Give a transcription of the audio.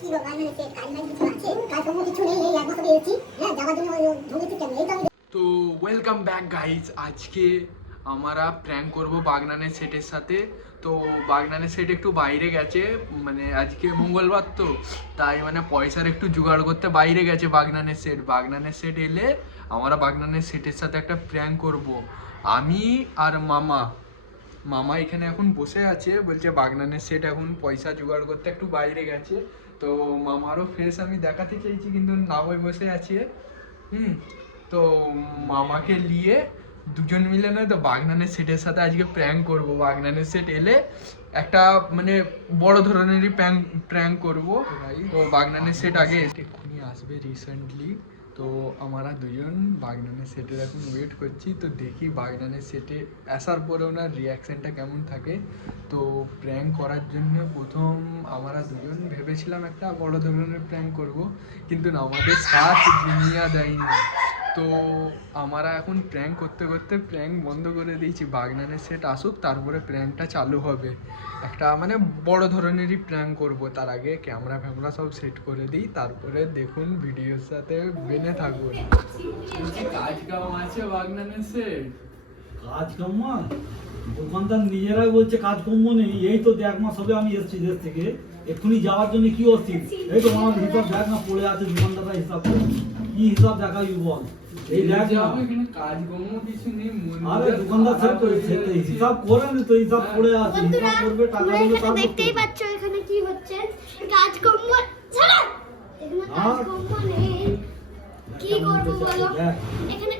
কি গো গান মানে কাজ নাই কিছু আছে কাজ কোনো কিছু নেই এই এক মাস ধরে এসেছি হ্যাঁ যাওয়ার জন্য ঢুকেছি কেন এই তো আমি তো ওয়েলকাম ব্যাক গাইজ। আজকে আমরা প্র্যাঙ্ক করব বাগনানের সেটের সাথে। তো বাগনানের সেট একটু বাইরে গেছে, মানে আজকে মঙ্গলবার তো তাই মানে পয়সার একটু জোগাড় করতে বাইরে গেছে বাগনানের সেট এলে আমরা বাগনানের সেটের সাথে একটা প্র্যাঙ্ক করব। আমি আর মামা এখানে এখন বসে আছে, বলছে বাগনানের সেট এখন পয়সা জোগাড় করতে একটু বাইরে গেছে। তো মামারও ফেস আমি দেখাতে চাইছি কিন্তু না হয়ে বসে আছে। তো মামাকে নিয়ে দুজন মিলে নয় তো বাগনানের সেটের সাথে আজকে প্র্যাঙ্ক করব। বাগনানের সেট এলে একটা মানে বড় ধরনেরই প্র্যাঙ্ক করব। তো বাগনানের সেট আগে এক্ষুনি আসবে রিসেন্টলি। তো আমরা দুজন বাগনানের সেটের এখন ওয়েট করছি। তো দেখি বাগনানের সেটে আসার পরে ওনার রিয়াকশানটা কেমন থাকে। তো প্র্যাঙ্ক করার জন্য প্রথম আমরা দুজন ভেবেছিলাম একটা বড় ধরনের প্র্যাঙ্ক করব, কিন্তু না, আমাদের সাথ দুনিয়া দেয়নি। তো আমরা এখন প্র্যাঙ্ক করতে করতে প্র্যাঙ্ক বন্ধ করে দিয়েছি। বাগনানের সেট আসুক তারপরে প্র্যাঙ্কটা চালু হবে। একটা মানে বড় ধরনেরই প্র্যাঙ্ক করব, তার আগে ক্যামেরা ফ্যামেরা সব সেট করে দিই, তারপরে দেখুন ভিডিওর সাথে বেনে থাকুন। কাজ কাম আছে বাগনানের সেট? কাজ কম্ম দোকানদার নিজেরাই বলছে কাজ কম্ম নেই। এই তো এক মাস হবে আমি এসেছি দেশ থেকে, এক্ষুনি যাওয়ার জন্য কি অস্থির। এই তো আমার হিসাব দেখ না পড়ে আছে, দোকানদাররা হিসাব করে কি হিসাব দেখাবি বল। এই দেখ না এখানে কাজ কম কিছু নেই। আরে দোকানদার স্যার তো হিসাব করেন তো, হিসাব পড়ে আছে, হিসাব করবে টাকা দিলে তারপর দেখতেই পাচ্ছ এখানে কি হচ্ছে কাজ কম ছাড়া এখানে কাজ কম নেই কি করব বলো এখানে